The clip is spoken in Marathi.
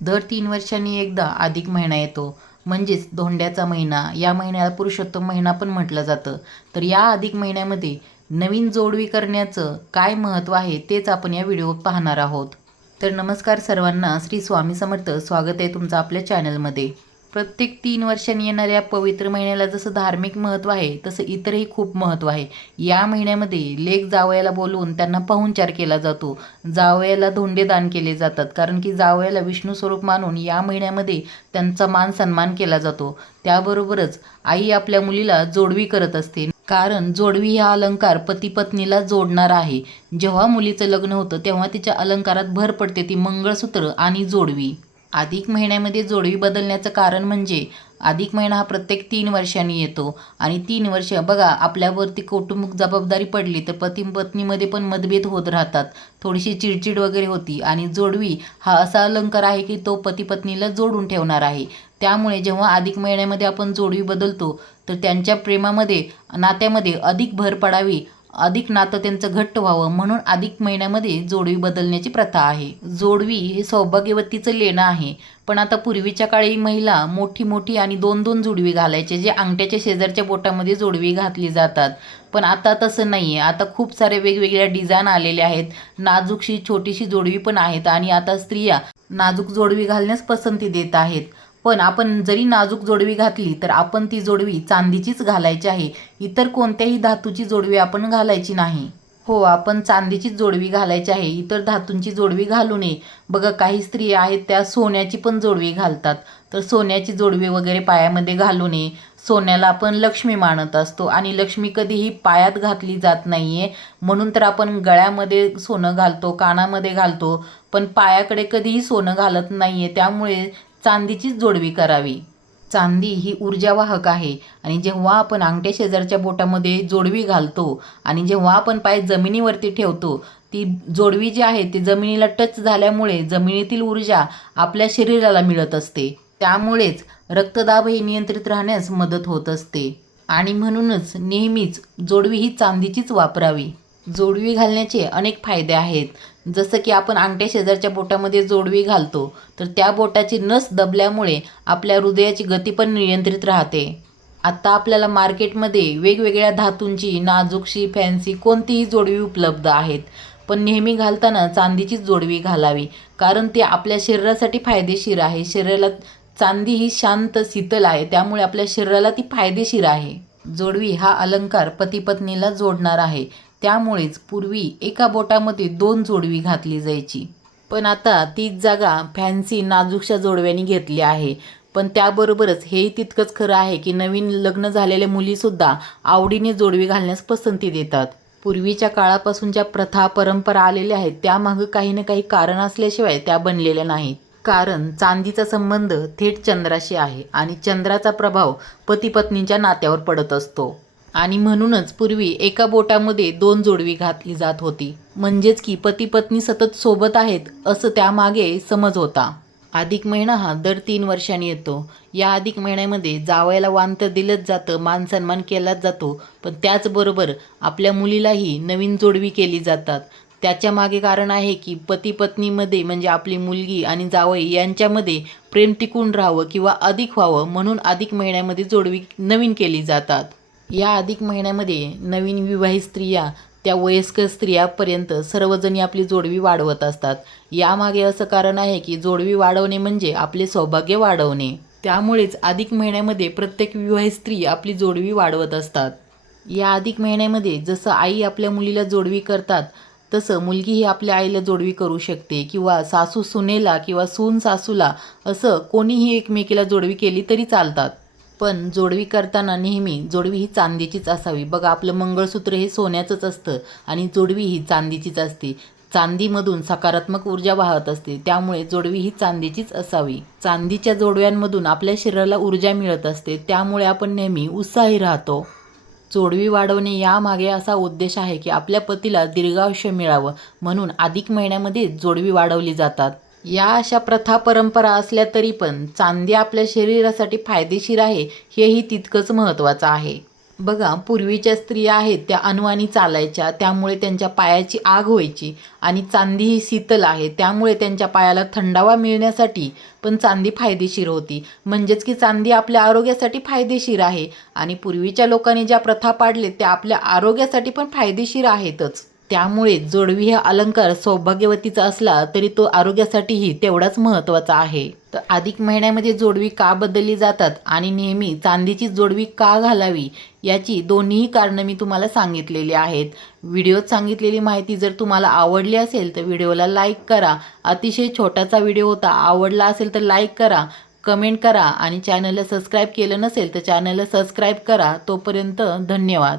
दर 3 वर्षांनी एकदा अधिक महिना येतो, म्हणजेच धोंड्याचा महिना. या महिन्याला पुरुषोत्तम महिना पण म्हटलं जातं. तर या अधिक महिन्यामध्ये नवीन जोडवी करण्याचं काय महत्त्व आहे तेच आपण या व्हिडिओत पाहणार आहोत. तर नमस्कार सर्वांना, श्री स्वामी समर्थ. स्वागत आहे तुमचं आपल्या चॅनलमध्ये. प्रत्येक 3 वर्षांनी येणाऱ्या पवित्र महिन्याला जसं धार्मिक महत्त्व आहे तसं इतरही खूप महत्त्व आहे. या महिन्यामध्ये लेक जावयाला बोलवून त्यांना पाहुणचार केला जातो. जावयाला धोंडे दान केले जातात, कारण की जावयाला विष्णू स्वरूप मानून या महिन्यामध्ये त्यांचा मान सन्मान केला जातो. त्याबरोबरच आई आपल्या मुलीला जोडवी करत असते, कारण जोडवी हा अलंकार पती पत्नीला जोडणारा आहे. जेव्हा मुलीचं लग्न होतं तेव्हा तिच्या अलंकारात भर पडते ती मंगळसूत्र आणि जोडवी. अधिक महिन्यामध्ये जोडवी बदलण्याचं कारण म्हणजे अधिक महिना हा प्रत्येक 3 वर्षांनी येतो आणि 3 वर्ष बघा, आपल्यावरती कौटुंबिक जबाबदारी पडली तर पती पत्नीमध्ये पण मतभेद होत राहतात, थोडीशी चिडचिड वगैरे होती. आणि जोडवी हा असा अलंकार आहे की तो पती पत्नीला जोडून ठेवणार आहे. त्यामुळे जेव्हा अधिक महिन्यामध्ये आपण जोडवी बदलतो तर त्यांच्या प्रेमामध्ये, नात्यामध्ये अधिक भर पडावी, अधिक नातं त्यांचं घट्ट व्हावं, म्हणून अधिक महिन्यामध्ये जोडवी बदलण्याची प्रथा आहे. जोडवी हे सौभाग्यवतीचं लेणं आहे. पण आता पूर्वीच्या काळी महिला मोठी मोठी आणि 2-2 जोडवी घालायचे, जे अंगठ्याच्या शेजारच्या बोटामध्ये जोडवी घातली जातात. पण आता तसं नाही आहे. आता खूप सारे वेगवेगळ्या डिझाईन आलेले आहेत. नाजूकशी छोटीशी जोडवी पण आहेत आणि आता स्त्रिया नाजूक जोडवी घालण्यास पसंती देत आहेत. पण आपण जरी नाजूक जोडवी घातली तर आपण ती जोडवी चांदीचीच घालायची आहे. इतर कोणत्याही धातूची जोडवी आपण घालायची नाही. हो, आपण चांदीचीच जोडवी घालायची आहे, इतर धातूंची जोडवी घालू नये. बघा, काही स्त्रिया आहेत त्या सोन्याची पण जोडवी घालतात. तर सोन्याची जोडवी वगैरे पायामध्ये घालू नये. सोन्याला आपण लक्ष्मी मानत असतो आणि लक्ष्मी कधीही पायात घातली जात नाही आहे. म्हणून तर आपण गळ्यामध्ये सोनं घालतो, कानामध्ये घालतो, पण पायाकडे कधीही सोनं घालत नाही आहे. त्यामुळे चांदीचीच जोडवी करावी. चांदी ही ऊर्जावाहक आहे आणि जेव्हा आपण अंगठ्या शेजारच्या बोटामध्ये जोडवी घालतो आणि जेव्हा आपण पाय जमिनीवरती ठेवतो, ती जोडवी जी आहे ती जमिनीला टच झाल्यामुळे जमिनीतील ऊर्जा आपल्या शरीराला मिळत असते. त्यामुळेच रक्तदाबही नियंत्रित राहण्यास मदत होत असते. आणि म्हणूनच नेहमीच जोडवी ही चांदीचीच वापरावी. जोडवी घालण्याचे अनेक फायदे आहेत. जसं की आपण अंगठ्या शेजारच्या बोटामध्ये जोडवी घालतो तर त्या बोटाची नस दबल्यामुळे आपल्या हृदयाची गती पण नियंत्रित राहते. आत्ता आपल्याला मार्केटमध्ये वेगवेगळ्या धातूंची नाजूकशी फॅन्सी कोणतीही जोडवी उपलब्ध आहेत. पण नेहमी घालताना चांदीचीच जोडवी घालावी, कारण ती आपल्या शरीरासाठी फायदेशीर आहे. शरीराला चांदी ही शांत शीतल आहे, त्यामुळे आपल्या शरीराला ती फायदेशीर आहे. जोडवी हा अलंकार पती पत्नीला जोडणार आहे. त्यामुळेच पूर्वी एका बोटामध्ये 2 जोडवी घातली जायची. पण आता तीच जागा फॅन्सी नाजूकशा जोडव्यांनी घेतली आहे. पण त्याबरोबरच हेही तितकंच खरं आहे की नवीन लग्न झालेल्या मुलीसुद्धा आवडीने जोडवी घालण्यास पसंती देतात. पूर्वीच्या काळापासून ज्या प्रथा परंपरा आलेल्या आहेत त्यामागं काही ना काही कारण असल्याशिवाय त्या बनलेल्या नाहीत. कारण चांदीचा संबंध थेट चंद्राशी आहे आणि चंद्राचा प्रभाव पती पत्नींच्या नात्यावर पडत असतो. आणि म्हणूनच पूर्वी एका बोटामध्ये 2 जोडवी घातली जात होती, म्हणजेच की पती पत्नी सतत सोबत आहेत असं त्यामागे समज होता. अधिक महिना हा दर 3 वर्षांनी येतो. या अधिक महिन्यामध्ये जावयाला वाण तर दिलंच जातं, मान सन्मान केलाच जातो, पण त्याचबरोबर आपल्या मुलीलाही नवीन जोडवी केली जातात. त्याच्या मागे कारण आहे की पती पत्नीमध्ये, म्हणजे आपली मुलगी आणि जावई यांच्यामध्ये प्रेम टिकून राहावं किंवा अधिक व्हावं, म्हणून अधिक महिन्यामध्ये जोडवी नवीन केली जातात. या अधिक महिन्यामध्ये नवीन विवाहित स्त्रिया त्या वयस्कर स्त्रियापर्यंत सर्वजणी आपली जोडवी वाढवत असतात. यामागे असं कारण आहे की जोडवी वाढवणे म्हणजे आपले सौभाग्य वाढवणे. त्यामुळेच अधिक महिन्यामध्ये प्रत्येक विवाहित स्त्री आपली जोडवी वाढवत असतात. या अधिक महिन्यामध्ये जसं आई आपल्या मुलीला जोडवी करतात तसं मुलगीही आपल्या आईला जोडवी करू शकते, किंवा सासू सुनेला किंवा सून सासूला, असं कोणीही एकमेकीला जोडवी केली तरी चालतात. पण जोडवी करताना नेहमी जोडवी ही चांदीचीच असावी. बघा, आपलं मंगळसूत्र हे सोन्याचंच असतं आणि जोडवी ही चांदीचीच असते. चांदीमधून सकारात्मक ऊर्जा वाहत असते, त्यामुळे जोडवी ही चांदीचीच असावी. चांदीच्या जोडव्यांमधून आपल्या शरीराला ऊर्जा मिळत असते, त्यामुळे आपण नेहमी उत्साही राहतो. जोडवी वाढवणे यामागे असा उद्देश आहे की आपल्या पतीला दीर्घायुष्य मिळावं, म्हणून अधिक महिन्यामध्ये जोडवी वाढवली जातात. या अशा प्रथा परंपरा असल्या तरी पण चांदी आपल्या शरीरासाठी फायदेशीर आहे हेही तितकंच महत्त्वाचं आहे. बघा, पूर्वीच्या स्त्रिया आहेत त्या अनवाणी चालायच्या, त्यामुळे त्यांच्या पायाची आग व्हायची. आणि चांदी ही शीतल आहे, त्यामुळे त्यांच्या पायाला थंडावा मिळण्यासाठी पण चांदी फायदेशीर होती. म्हणजेच की चांदी आपल्या आरोग्यासाठी फायदेशीर आहे. आणि पूर्वीच्या लोकांनी ज्या प्रथा पाडले त्या आपल्या आरोग्यासाठी पण फायदेशीर आहेतच. त्यामुळे जोडवी हा अलंकार सौभाग्यवतीचा असला तरी तो आरोग्यासाठीही तेवढाच महत्त्वाचा आहे. तर अधिक महिन्यामध्ये जोडवी का बदलली जातात आणि नेहमी चांदीची जोडवी का घालावी, याची दोन्हीही कारणं मी तुम्हाला सांगितलेली आहेत. व्हिडिओत सांगितलेली माहिती जर तुम्हाला आवडली असेल तर व्हिडिओला लाईक करा. अतिशय छोटासा व्हिडिओ होता, आवडला असेल तर लाईक करा, कमेंट करा आणि चॅनलला सबस्क्राईब केलं नसेल तर चॅनलला सबस्क्राईब करा. तोपर्यंत धन्यवाद.